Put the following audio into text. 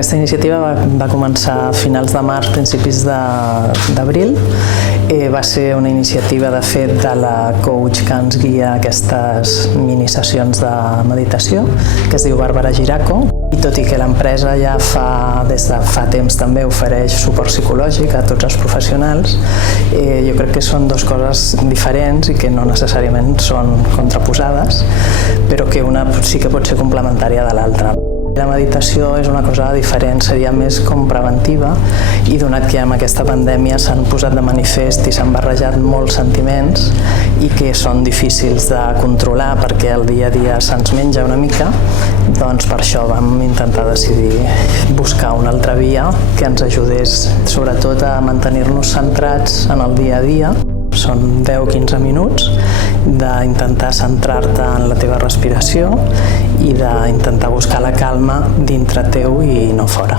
Aquesta iniciativa va començar a finals de març, principis d'abril. Va ser una iniciativa, de fet, de la coach que ens guia aquestes minisessions de meditació, que es diu Bàrbara Giraco. I tot i que l'empresa ja des de fa temps també ofereix suport psicològic a tots els professionals, jo crec que són dues coses diferents i que no necessàriament són contraposades, però que una sí que pot ser complementària de l'altra. La meditació és una cosa diferent, seria més com preventiva, i donat que amb aquesta pandèmia s'han posat de manifest i s'han barrejat molts sentiments i que són difícils de controlar perquè el dia a dia se'ns menja una mica, doncs per això vam intentar decidir buscar una altra via que ens ajudés sobretot a mantenir-nos centrats en el dia a dia. Són 10-15 minuts d'intentar centrar-te en la teva respiració i d'intentar buscar la calma dintre teu i no fora.